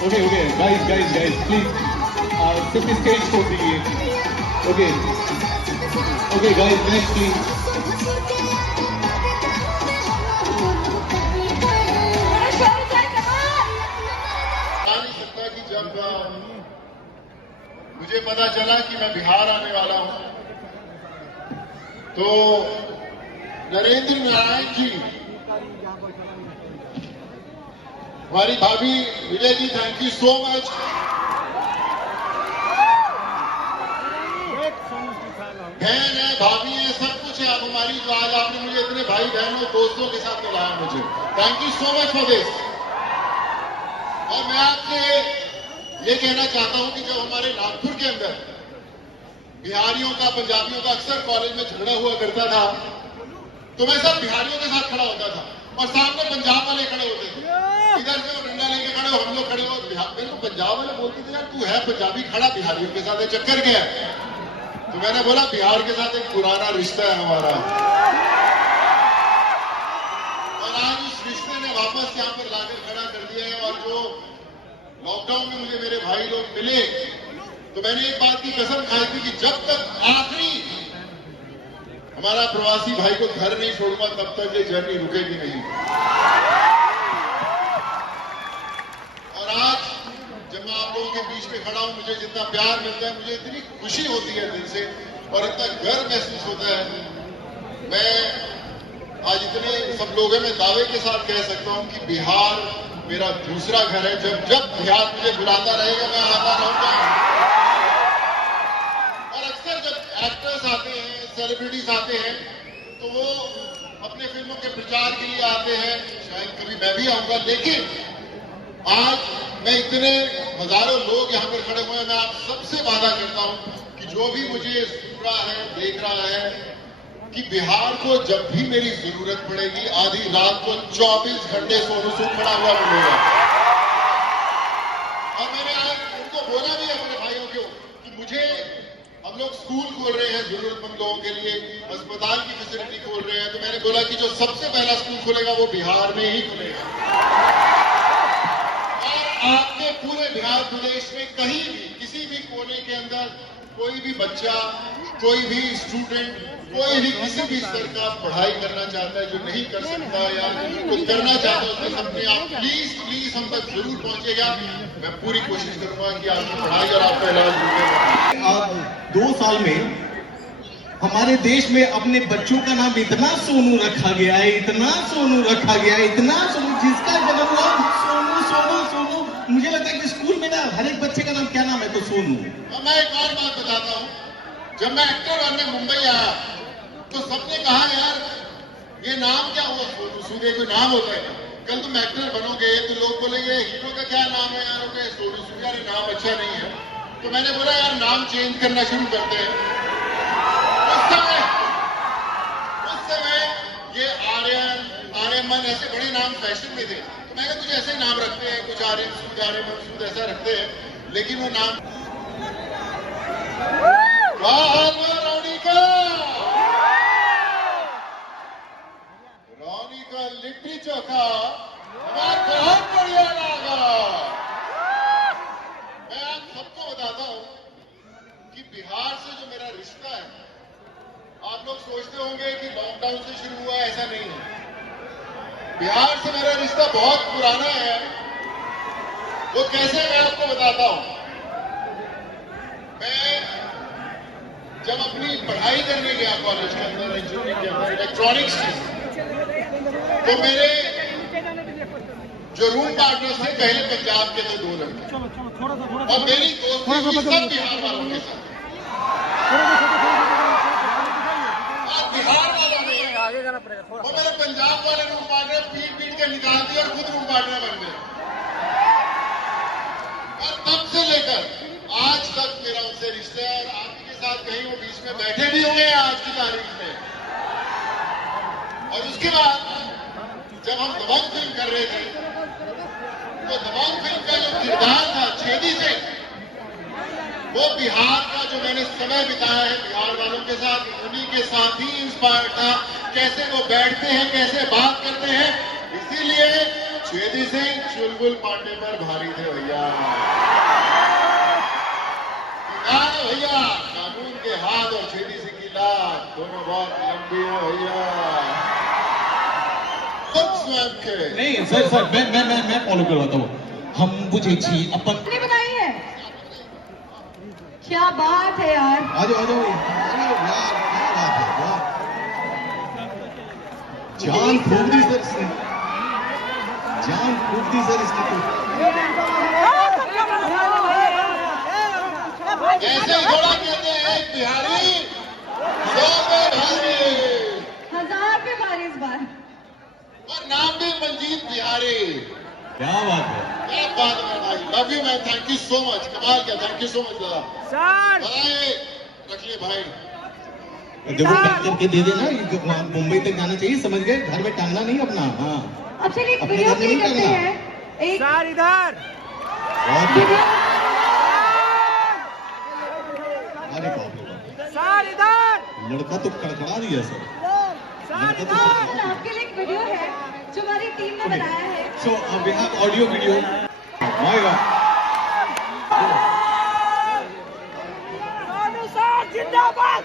Okay, guys, please, sit stage छोड़ दीजिए. Okay, guys, next please. कि जब मुझे पता चला कि मैं बिहार आने वाला हूं, तो नरेंद्र नारायण जी, हमारी भाभी Vijay ji, thank you so much. बहन है, भाभी है, सब कुछ है आप हमारी. जो आज आपने मुझे इतने भाई बहनों दोस्तों के साथ मिलाया, मुझे thank you so much for this. और मैं आपसे ये कहना चाहता हूं कि जब हमारे नागपुर के अंदर बिहारियों का, पंजाबियों का अक्सर कॉलेज में झगड़ा हुआ करता था, तो मैं सब बिहारियों के साथ खड़ा होता था और सामने पंजाब वाले खड़े होते थे. इधर से वो डंडा लेके खड़े हो, हम लोग खड़े हो. मेरे को पंजाब वाले बोलते थे, यार तू है पंजाबी, खड़ा बिहारियों के साथ, चक्कर क्या है? तो मैंने बोला बिहार के साथ एक पुराना रिश्ता है हमारा, और आज उस रिश्ते ने वापस यहाँ पर लाकर खड़ा कर दिया है. और जो लॉकडाउन में मुझे मेरे भाई लोग मिले, तो मैंने एक बात की कसम खाई थी कि जब तक आखिरी हमारा प्रवासी भाई को घर नहीं छोड़ूंगा, तब तक ये जर्नी रुकेगी नहीं. और आज जब मैं आप लोगों के बीच में खड़ा हूं, मुझे जितना प्यार मिलता है, मुझे इतनी खुशी होती है दिल से और इतना गर्व महसूस होता है. मैं आज इतने सब लोगों में दावे के साथ कह सकता हूं कि बिहार मेरा दूसरा घर है. जब जब बिहार मुझे बुलाता रहेगा, मैं आता रहूंगा. और अक्सर जब एक्टर्स आते हैं, सेलिब्रिटीज आते हैं, तो वो अपने फिल्मों के प्रचार के लिए आते हैं. शायद कभी मैं भी आऊंगा, लेकिन आज मैं इतने हजारों लोग यहाँ पर खड़े हुए हैं, मैं आप सबसे वादा करता हूं कि जो भी मुझे सुन रहा है, देख रहा है, कि बिहार को जब भी मेरी जरूरत पड़ेगी, आधी रात को 24 घंटे सोनू सूद खड़ा हुआ मिलेगा. और मैंने आज उनको बोला भी अपने भाइयों को कि मुझे, हम लोग स्कूल खोल रहे हैं जरूरतमंद लोगों के लिए, अस्पताल की फैसिलिटी खोल रहे हैं, तो मैंने बोला कि जो सबसे पहला स्कूल खुलेगा वो बिहार में ही खुलेगा. और आपके पूरे बिहार प्रदेश में कहीं भी, किसी भी कोने के अंदर कोई भी बच्चा, कोई भी स्टूडेंट, कोई भी किसी भी स्तर का पढ़ाई करना चाहता है, जो नहीं कर सकता या कुछ करना चाहता है, उसके सपने आप प्लीज हम तक जरूर पहुंचेगा. मैं पूरी कोशिश करूंगा कि आपकी पढ़ाई और आपका इलाज रुके. 2 साल में हमारे देश में अपने बच्चों का नाम इतना सोनू रखा गया है, इतना सोनू रखा गया है, इतना सोनू, जिसका जन्म हुआ सोनू सोनू सोनू. मुझे लगता है कि स्कूल में ना हर एक बच्चे का नाम क्या नाम है, तो सोनू. मैं एक और बात बताता हूँ. जब मैं एक्टर बनने मुंबई आया, तो सबने कहा यार ये नाम क्या हुआ, सोनू सूद कोई नाम होता है? कल तुम एक्टर बनोगे तो लोग बोलेंगे हीरो का क्या नाम है यार, ओके सोनू सूद, यार नाम अच्छा नहीं है. तो मैंने बोला यार नाम चेंज करना शुरू करते हैं. उस समय ये आर्यमन ऐसे बड़े नाम फैशन में थे, तो मैंने कुछ ऐसे नाम रखते हैं, कुछ आर्यमन सूद ऐसा रखते हैं, लेकिन वो नाम रोनी का लिट्टी चोखा हमारा बहुत बढ़िया लगा. मैं आप सबको बताता हूं कि बिहार से जो मेरा रिश्ता है, आप लोग सोचते होंगे कि लॉकडाउन से शुरू हुआ, ऐसा नहीं है. बिहार से मेरा रिश्ता बहुत पुराना है. वो कैसे, मैं आपको बताता हूं. मैं जब अपनी पढ़ाई करने गया कॉलेज के अंदर, इंजीनियरिंग के अंदर, इलेक्ट्रॉनिक्स की, तो मेरे जो रूम पार्टनर्स थे पहले पंजाब के थे 2 लड़के, और मेरी दोस्ती भी सब बिहार वालों के साथ. और बिहार वालों ने वो मेरे पंजाब वाले रूम पार्टनर पीट के निकाल दिए और खुद रूम पार्टनर बन गए. और तब से लेकर आज तक मेरा उनसे रिश्ता है. और आप के साथ कहीं वो बीच में बैठे भी हुए हैं आज की तारीख में. और उसके बाद जब हम दबंग फिल्म कर रहे थे, तो दबंग फिल्म का जो किरदार था छेदी से, वो बिहार का जो मैंने समय बिताया है बिहार वालों के साथ, उन्हीं के साथ ही इंस्पायर था. कैसे वो बैठते हैं, कैसे बात करते हैं. इसीलिए छेदी सिंह चुलबुल पांडे पर भारी थे भैया। भैया कानून के हाथ और छेदी सिंह की लात दोनों बहुत लंबी है भैया। खुद स्वयं के नहीं सर मैं फॉलो करवाता हूँ। हम बुझे छी अपन नहीं बताई है। क्या बात है यार। आ जाओ यार क्या बात है वाह। जान फूक दी सर इसने, जान फूक दी सर इसने तो। ऐसे ही थोड़ा कहते हैं एक बिहारी 100 पे भारी 1000 पे भारी इस बार। और नाम भी मंजीत बिहारी। क्या बात है। क्या बात है भाई, love you man, thank you so much. कमाल क्या, थैंक यू सो मच दादा। बधाई रखिए भाई। देखो टांग करके दे देना, मुंबई तक जाना चाहिए, समझ गए, घर में टांगना नहीं अपना। हाँ अब चलिए एक अपने वीडियो घर में प्ले नहीं करते करना। हैं। एक सर इधर बहुत वीडियो अरे बाप रे बाप। सर इधर लड़का तो कड़कड़ा दिया सर। सर लड़का तो इधर और आपके लिए एक वीडियो है जो हमारी टीम ने बनाया है। So we have audio video. My God. Sonu sir जिंदाबाद।